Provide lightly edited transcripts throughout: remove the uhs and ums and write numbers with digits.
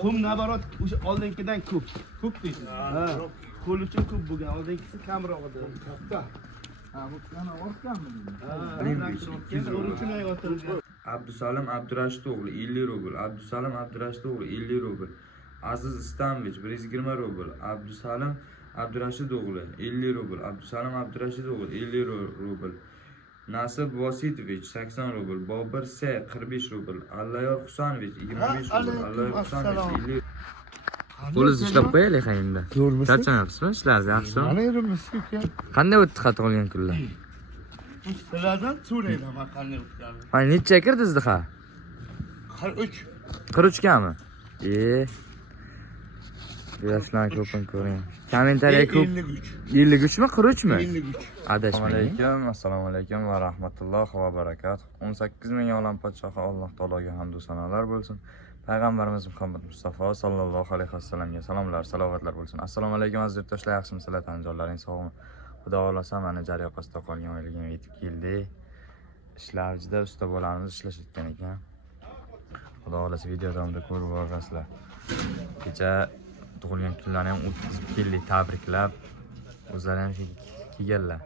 Qum nabarot o'sha oldingidan ko'p. Ko'p deysiz. Ha. Qo'l uchun ko'p bo'lgan, oldingisi kamroq edi. Katta. Ha, bu yana ortganmi? Ha, o'rin uchun ayoltirgan. Abdusalim Abdurashidovli 50 rubl. Abdusalim Abdurashidovli 50 rubl. Aziz Istamovich 120 rubl. Abdusalim Abdurashidovli 50 rubl. Abdusalim Abdurashidovli 50 rubl. Nasib Vositovich 80 rubl. Bobir S 45 rubl. Allayor Husanovich 25 rubl. Allayor Husanovich 50. Qo'lingizni ishlab qo'yaylik endi. Charchamayapsizmi? Ishlaringiz yaxshimi? Mana yerimizga aka. Qanday o'tdi xat olgan kunlar? Sizlardan so'rayman men qanday o'tganini. Ay, necha kirdingiz ha? 43. 43 gami? Yoshlarni ko'pini ko'ring. Kommentariya ko'p. 53 mi, 43 mi? 53. Adashmang. Assalomu alaykum va rahmatullohi va barakatuh. 18 ming olam podshohi Alloh taologa hamd va sanolar bo'lsin. Payg'ambarimiz Muhammad Mustafa sallallohu alayhi vasallamga salomlar, salovatlar bo'lsin. Assalomu alaykum aziz yurtdoshlar, yaxshimisizlar, tan jonlaring sog'mi? Xudo xolasa mana jar yoqasida qolgan oyligim yetib keldi. Ishlar juda usta bo'lamiz, ishlashayotgan ekan. Xudo xolasa video davomida ko'rib borasizlar. Kecha tug'ilgan kunlarni ham o'tkazib keldik, tabriklab. O'zlari ham kelganlar.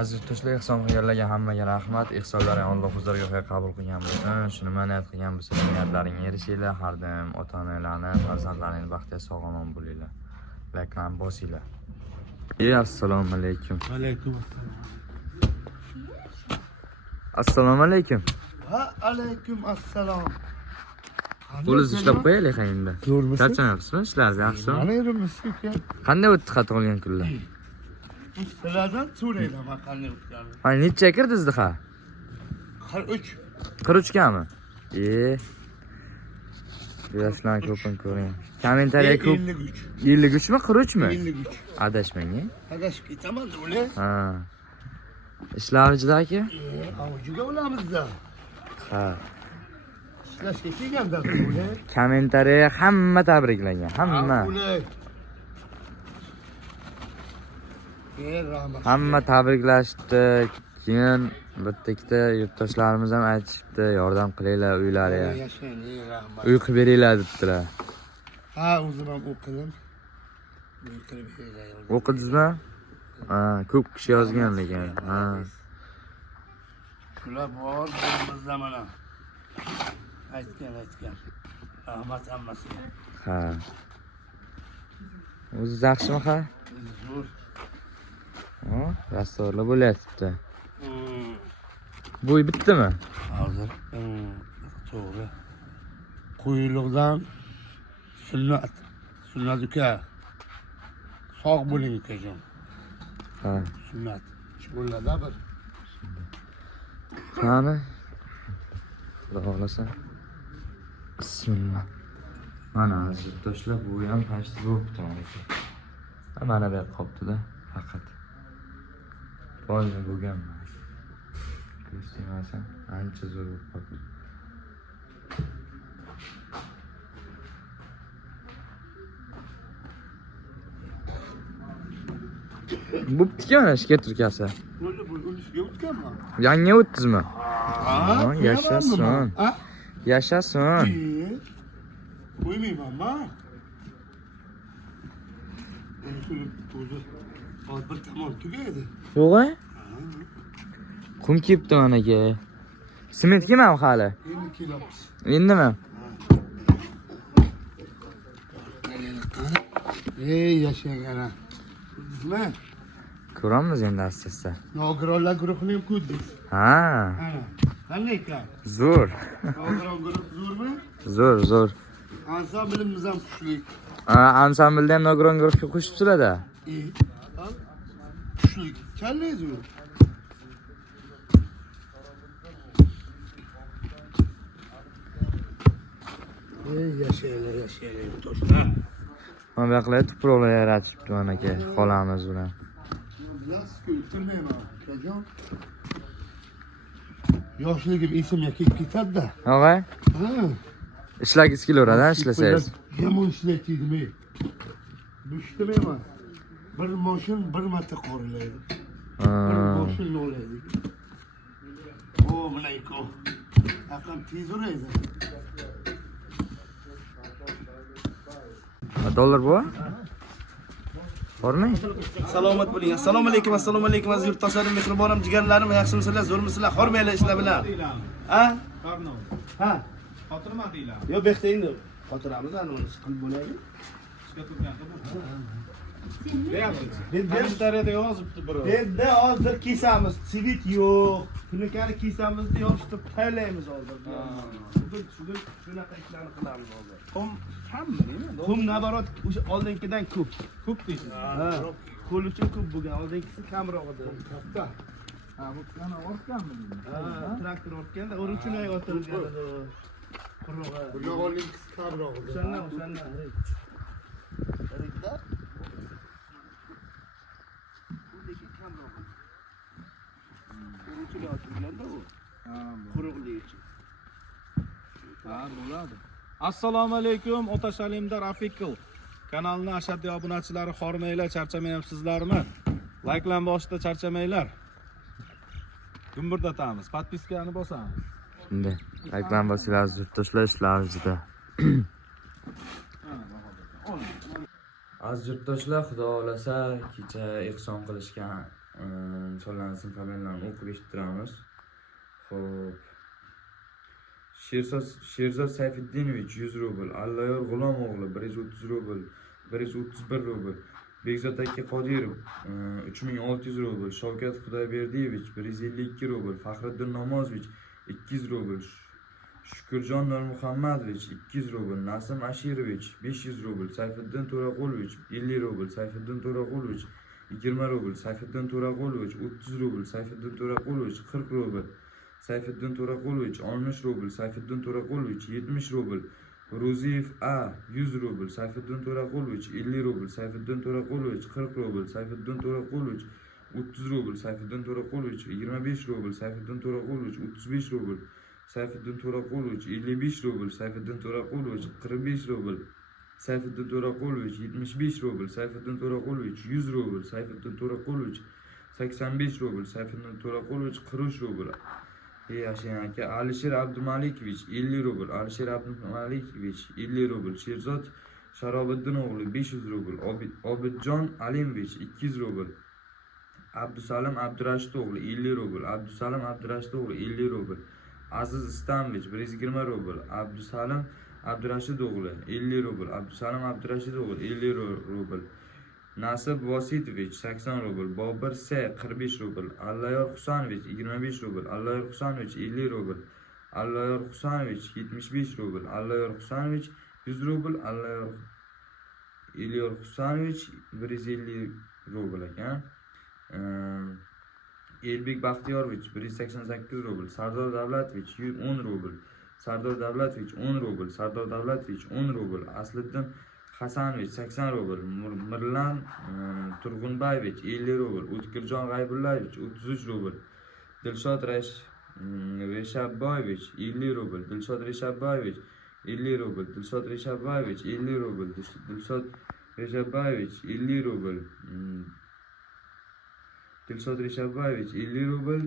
Aziz yurtdoshlar, ehson qilganlarga hammaga rahmat. Ehsonlaring Alloh huzuriga qabul qilgan bo'lsin. Shuni niyat qilgan bo'lsa, niyatlaringga erishinglar. Har doim ota-onalarni, farzandlaringiz baxtli sog'-omon bo'linglar. Layklarni bosinglar. Assalomu alaykum. Alaykum assalom. Assalomu alaykum. Va alaykum assalom. Qo'lingizni ishlab qo'yaylik endi. Charchamayapsizmi? Ishlaringiz yaxshimi? Mana yerimizga aka. Qanday o'tdi xat olgan kunlar? Sizlardan so'rayman men qanday o'tganini. Ay, necha kirdingiz ha? 43. 43 gami? Yoshlarni ko'pini ko'ring. Kommentariya ko'p. 53 mi, 43 mi? 53. Adashmang. Adashib ketaman o'le. Ha. Ishlarida aka? Avujiga olamiz-da. Ha. Ishlashga kelganda o'le. Kommentariya hamma tabriklagan, hamma. Hamma tabriklashdi. Keyin bitta-ikkita yurtdoshlarimiz ham aytishibdi, yordam qilinglar uylariga. Uy qilib beringlar debdilar. Ha, o'zim ham o'qidim. Uy qilib beringlar. O'qidingizmi? Ha, ko'p kishi yozgan lekin. Ha. Shular bor bizda mana. Aytgan. Rahmat hammasiga. Ha. O'zi yaxshimi ha? Zo'r. Ha, rastorlar bo'lyapti. Bo'y bitdimi? Hozir. To'g'ri. Quyuqdan sunnat uka. Sog' bo'ling ukajon. Ha. Sunnat. Shug'ullarda bir. Qani? Xudo xolasa. Bismillah. Mana yurtdoshlar bu ham pashti bo'libdi mana. Mana bu qopdi-da, faqat. Boyga bo'lganman. Ko'rsatmasam, ancha zo'r bo'lib qoldi. Bo'pti-ku mana ishga turkasi. O'lishga o'tganmi? Yangi o'tdingizmi? Ha, yashasin. Yashasin. Qo'ymayman. O'zi bir tomon tugaydi. Yo'q-a? Qum kepti managa. Sement kemam hali. Endi kelamiz. Endimi? Yashagana. Nima? Ko'ramiz endi asta-asta. Nogironlar guruhini ham ko'rdik. Ha. Qanday ekan? Zo'r. Nogiron guruh zo'rmi? Zo'r. Ansamblimiz ham kuchli. Ansamblda ham nogiron guruhga qo'shibsizlar-da. Kuchli. Qanday zo'r? Yashaylar do'stlar. Mana bu yoqlar tuproqlar yaratishibdi mana aka, xolamiz bilan. Bilmayman, akajon. Yoshligim esimga kelib ketadi-da. Og'a? Ha. Ishlagingiz kelaveradi, ishlasangiz. Yomon ishlayman. Bushtmayman. Bir mashin bir marta qorilaydi. Bir mashin olaydi. O, mana iko. Aqam tez uraydi. dollar bu? Bormi? Salomat bo'ling. Assalomu alaykum aziz yurtdoshlarim, mehribonim, jigarlarim, yaxshimisizlar, zo'rmisizlar? Xormanglar ishlar bilan. Ha? Ha. Xotirmadinglar. Yo, bekdayni xotiramiz, ana uni qilib bo'laylik. Kommentariyada yozibdi biri. Endi hozir kesamiz, svit yo'q. Tunikani kesamizni yopishtirib taylaymiz hozir. Bugun shunaqa ishlarni qilamiz hozir. Qum nabarot o'sha oldingidan ko'p. Ko'p deysiz. Ha. Qo'l uchun ko'p bo'lgan, oldingisi kamroq edi. Katta. Ha, bu yana ortganmi? Ha, traktor ortganda o'rinchun o'tirilgan edi. Qurug'i. Bular oldingisi kamroq edi. O'shandan. Rikda. Buldagi kamroq. O'rinchun o'tirilganda u. Ha, Quruqlik uchun. ha, bo'ladi. Assalomu alaykum, Otashalimda Rafiqil. Kanalni ashaddiy obunachilari xormanglar, charchamayapsizlarmi? Likelan boshida charchamanglar. Gumburdatamiz, podpiskani bosamiz. Shunday. Reklama bosinglar, yurtdoshlar ishlarimizda. Aziz yurtdoshlar, xudo xolasa kecha ehson qilishgan insonlarning familiyalarini o'qib eshittiramiz. Xo'p. Sherzod Sayfiddinovich 100 rubl, Allayor G'ulom o'g'li 130 rubl, 131 rubl, Bekzod aka Qodirov 3600 rubl, Shavkat Xudoyberdiyevich 152 rubl, Faxriddin Namozovich 200 rubl, Shukurjon Nurmuhammadovich 200 rubl, Nasim Ashirovich 500 rubl, Sayfiddin To'raqulovich 50 rubl, Sayfiddin To'raqulovich 20 rubl, Sayfiddin To'raqulovich 30 rubl, Sayfiddin To'raqulovich 40 rubl, Sayfiddin To'raqulovich 60 rubl, Sayfiddin To'raqulovich 70 rubl, Ro'ziyev A 100 rubl, Sayfiddin To'raqulovich 50 rubl, Sayfiddin To'raqulovich 40 rubl, Sayfiddin To'raqulovich 30 rubl, Sayfiddin To'raqulovich 25 rubl, Sayfiddin To'raqulovich 35 rubl, Sayfiddin To'raqulovich 55 rubl, Sayfiddin To'raqulovich 45 rubl, Sayfiddin To'raqulovich 75 rubl, Sayfiddin To'raqulovich 100 rubl, Sayfiddin To'raqulovich 85 rubl, Sayfiddin To'raqulovich 40 rubl. Yashin aka Alisher Abdumalikovich 50 rubl, Alisher Abdumalikovich 50 rubl, Sherzod Sharobiddin o'g'li 500 rubl, Obidjon Alimovich 200 rubl, Abdusalam Abdurashid o'g'li 50 rubl, Abdusalam Abdurashid o'g'li 50 rubl, Aziz Istamovich 120 rubl, Abdusalam Abdurashid o'g'li 50 rubl, Abdusalam Abdurashid o'g'li 50 rubl, Nasib Vositovich 80 rubl, Bobir S 45 rubl, Allayor Husanovich 25 rubl, Allayor Husanovich 50 rubl, Allayor Husanovich 75 rubl, Allayor Husanovich 100 rubl, Allayor Husanovich 150 rubl ekan. Elbek Baxtiyorovich 188 rubl, Sardor Davlatovich 10 rubl, Sardor Davlatovich 10 rubl, Sardor Davlatovich 10 rubl, Asliddin Hasanovich 80 rubl, Mirlan Turg'unbayevich 50 rubl, O'tkirjon G'aybullayevich 33 rubl, Dilshod Reshabboyevich 50 rubl, Dilshod Reshabboyevich 50 rubl, Dilshod Reshabboyevich 50 rubl, Dilshod Reshabboyevich 50 rubl, Dilshod Reshabboyevich 50 rubl,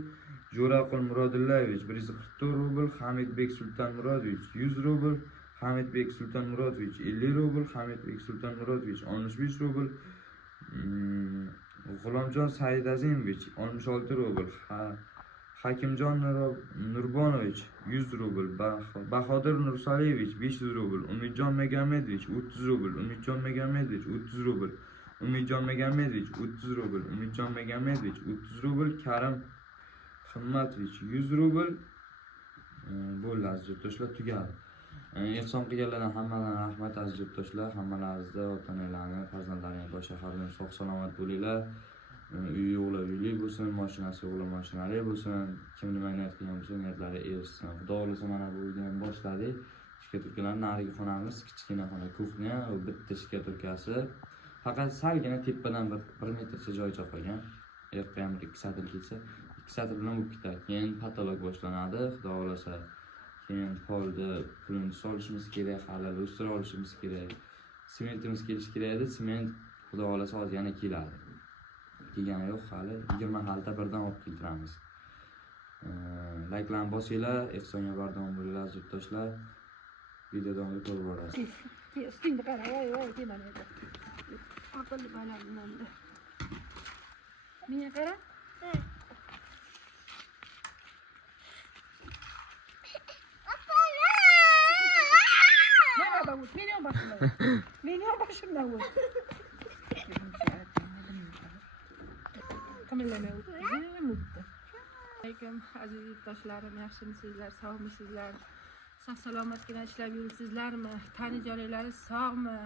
Jo'raqul Murodillayevich 144 rubl, Hamidbek Sultonmurodovich 100 rubl, Hamidbek Sultonmurodovich 50 rubl, Hamidbek Sultonmurodovich 65 rubl, G'ulomjon Saidazimovich 66 rubl, Hakimjon Nurbonovich 100 rubl, Bahodir Nursaliyevich 500 rubl, Umidjon Megamedovich 30 rubl, Umidjon Megamedovich 30 rubl, Umidjon Megamedovich 30 rubl, Umidjon Megamedovich 30 rubl, Karim Himmatovich 100 rubl. Bo'ldi aziz yurtdoshlar, tugadi. Ehson qilganlardan hammalarga rahmat aziz yurtdoshlar, hammalaringizga ota-onalarni, farzandlaringiz boshqa xaridin sog' salomat bo'linglar. Uy yo'qlar uyli bo'lsin, mashinasi yo'qlar mashinali bo'lsin, kim nima niyat qilgan bo'lsa niyatlari erishsin. Xudo xolasa mana bu videoni boshladik. Shikaturkalarning narigi xonamiz kichkina xona, kuxnya, bitta shikaturkasi. Faqat salgina tepadan 1 metrcha joycha qolgan. Yoqqa ham 2 satr ketsa, 2 satr bilan bo'lib ketadi. Keyin patolog boshlanadi, xudo xolasa. Keyin polni pulini solishimiz kerak, hali lustra olishimiz kerak. Sementimiz kelishi kerak edi, sement xudo xolasa hozir yana keladi. Kelgani yo'q hali, 20 xalta birdan olib keltiramiz. Likelarni bosinglar, ehsonga bardam bo'linglar, yurtdoshlar. Videodan ko'rib borasiz. ustingni qara, voy, demana edi. Aqlli balandman. Menga qara. Meni ham boshimdan o't. Qimillamay o'tdi. Alaykum aziz yurtdoshlarim, yaxshimisizlar, sog'misizlar? Sog' salomatgina ishlab yuribsizlarmi? Tani joylaringiz sog'mi?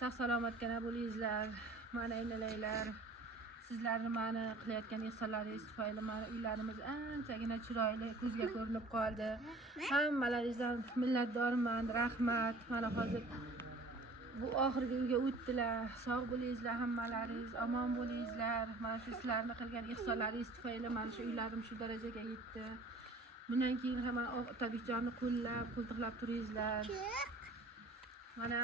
Sog' salomatgina bo'lingizlar. Mana aynalaylar. Sizlarni mana qilayotgan ihsonlaringiz tufayli mana uylarimiz anchagina chiroyli, ko'zga ko'rinib qoldi. Hammalaringizdan minnatdorman, rahmat. Mana hozir bu oxirgi uyga o'tdilar. Sog' bo'lingizlar hammalaringiz, omon bo'lingizlar. Mana shu sizlarni qilgan ihsonlaringiz tufayli mana shu uylarim shu darajaga yetdi. Bundan keyin ham Otabekjonni qo'ltiqlab turingizlar. Mana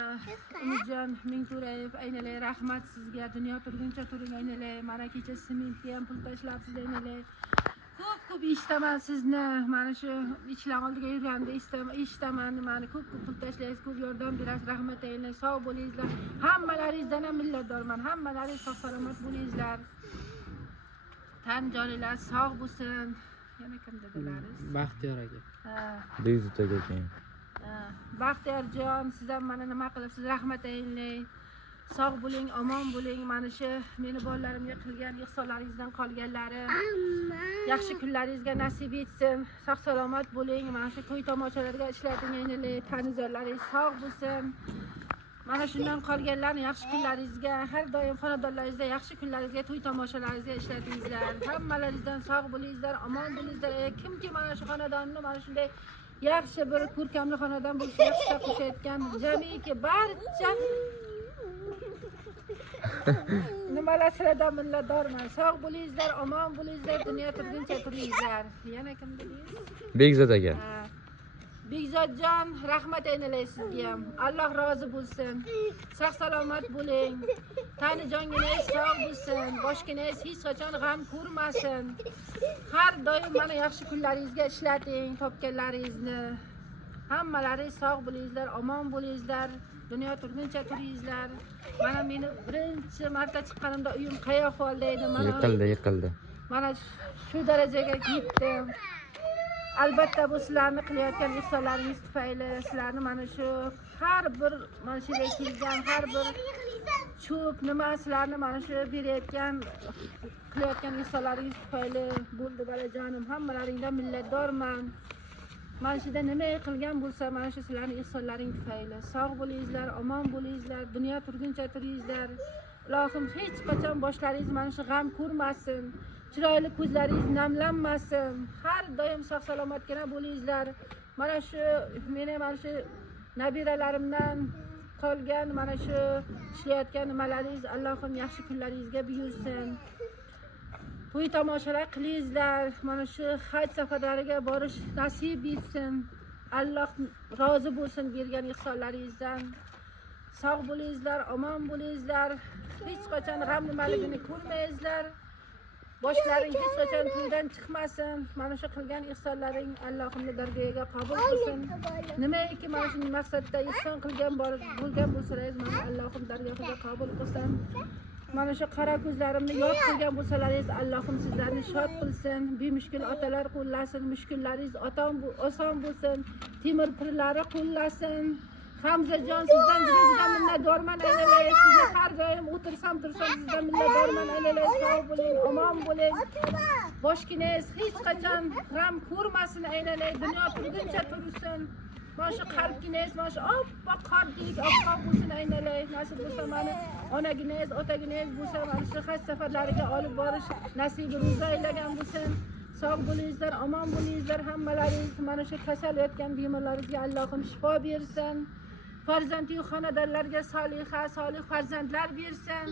Umidjon Mingto'rayev, aynalay rahmat sizga. Dunyo turguncha turing aynalay. Mana kecha sementga ham pul tashlabsiz aynalay. Ko'p eshitaman sizni. Mana shu ishlar oldiga yurganda eshitaman. Mana ko'p pul tashlaysiz, ko'p yordam berasiz. Rahmat aynalay. Sog' bo'lingizlar. Hammalaringizdan ham minnatdorman. Hammalaringiz sog' salomat bo'lingizlar. Tan joylaringiz sog' bo'lsin. Yana kim dedilaringiz? Baxtiyor aka. Ha. Bekzod aka keyin. Baxtiyorjon, siz ham mana nima qilibsiz? Rahmat aytinglar. Sog' bo'ling, omon bo'ling. Mana shu meni bolalarimga qilgan ihsonlaringizdan qolganlari yaxshi kunlaringizga nasib etsin. Sog' salomat bo'ling. Mana shu to'y tomoshalarga ishlating aytinglar. Tanizorlaringiz sog' bo'lsin. Mana shundan qolganlarni yaxshi kunlaringizga, har doim xonadonlaringizda yaxshi kunlaringizga, to'y tomoshalaringizga ishlatingizlar. Hammalaringizdan sog' bo'lingizlar, omon bo'lingizlar. Kimki mana shu xonadonni mana shunday yaxshi bir ko'rkamli xonadon bo'lishga hissa qo'shayotgan jamiki barcha nimalar sizlardan minnatdorman. Sog' bo'lingizlar, omon bo'lingizlar, dunyo turguncha turingizlar. Yana kim dedingiz? Bekzod aka. Bekzodjon, rahmat aynalay sizga ham. Alloh rozi bo'lsin. Sog' salomat bo'ling. Tani jongingiz sog' bo'lsin. Boshgingiz hech qachon g'am ko'rmasin. Har doim mana yaxshi kunlaringizga ishlating, topganlaringizni. Hammalaringiz sog' bo'lingizlar, omon bo'lingizlar. Dunyo turguncha turingizlar. Mana meni birinchi marta chiqqanimda uyim qayoq holda edi? Mana Yiqildi. Mana shu darajaga yetdim. Albatta bu sizlarni qilayotgan ihsonlaringiz tufayli, sizlarni mana shu har bir mana shu yerga kelgan har bir cho'p nima sizlarni mana shu berayotgan qilayotgan ihsonlaringiz tufayli bo'ldi balajonim. Hammalaringdan minnatdorman. Mana shu yerda nima qilgan bo'lsa, mana shu sizlarning ihsonlaring tufayli. Sog' bo'lingizlar, omon bo'lingizlar, dunyo turguncha turingizlar. Ilohim hech qachon boshlaringiz mana shu g'am ko'rmasin. Chiroyli ko'zlaringiz namlanmasin. Har doim sog' salomatgina bo'lingizlar. Mana shu meni mana shu nabiralarimdan qolgan mana shu ishlayotgan nimalaringiz Allohim yaxshi kunlaringizga buyursin. To'y tomoshalar qilingizlar. Mana shu haj safarlariga borish nasib etsin. Alloh rozi bo'lsin bergan ihsonlaringizdan. Sog' bo'lingizlar, omon bo'lingizlar. Hech qachon g'am nimaligini ko'rmaysizlar. Boshlaring hech qachon to'ydan chiqmasin. Mana shu qilgan ihsonlaring Allohimning dargohiga qabul qilsin. Nimaiki mana shu maqsadda ihson qilgan bo'lgan bo'lsangiz, mana Allohim dargohiga qabul qilsin. Mana shu qara ko'zlarimni yod qilgan bo'lsangiz, Allohim sizlarni shod qilsin. Bemushkul otalar qo'llasin, mushkullaringiz oson bo'lsin. Temir pirlari qo'llasin. Hamzajon, sizdan juda minnatdorman aynalay. Sizni har doim o'tirsam tursam sizdan minnatdorman aynalay. Sog' bo'ling, omon bo'ling. Boshgingiz hech qachon g'am ko'rmasin aynalay. Dunyo turguncha tursin. Mana shu qalbgingiz, mana shu oppoq qordek oppoq bo'lsin aynalay. Nasib bo'lsa mana onagingiz, otagingiz bo'lsa mana shu haj safarlariga olib borish nasibingizni aylagan bo'lsin. Sog' bo'lingizlar, omon bo'lingizlar hammalaringiz. Mana shu kasal yotgan bemorlaringizga Allohim shifo bersin. Farzandli xonadonlarga solih farzandlar bersin.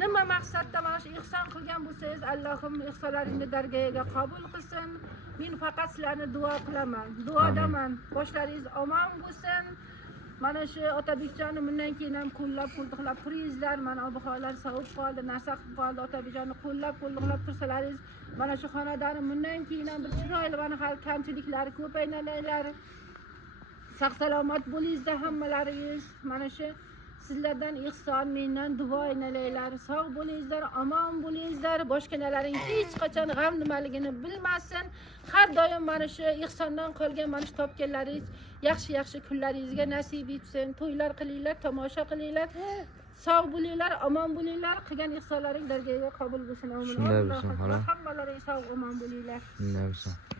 Nima maqsadda mana shu ihson qilgan bo'lsangiz, Allohim ihsonlaringni dargohiga qabul qilsin. Men faqat sizlarni duo qilaman. Duodaman. Boshlaringiz omon bo'lsin. Mana shu Otabekjonni bundan keyin ham qo'llab-qo'ltiqlab turingizlar. Mana ob-havolar sovib qoldi, nasaq qoldi. Otabekjonni qo'llab-qo'ltiqlab tursalaringiz, mana shu xonadonni bundan keyin ham bir chiroyli mana hali kamchiliklari ko'p aylanaylar. sog' salomat bo'lingizda hammalaringiz. Mana shu sizlardan ihson, mendan duo aynalaylar. Sog' bo'lingizlar, omon bo'lingizlar. Boshqalaring hech qachon g'am nimaligini bilmasin. Har doim mana shu ihsondan qolgan mana shu topganlaringiz yaxshi kunlaringizga nasib etsin. To'ylar qilinglar, tomosha qilinglar. Sog' bo'linglar, omon bo'linglar. Qilgan ihsonlaring dargohiga qabul bo'lsin. Shunday bo'lsin, xola. Hammalaring sog' omon bo'linglar. Shunday bo'lsin.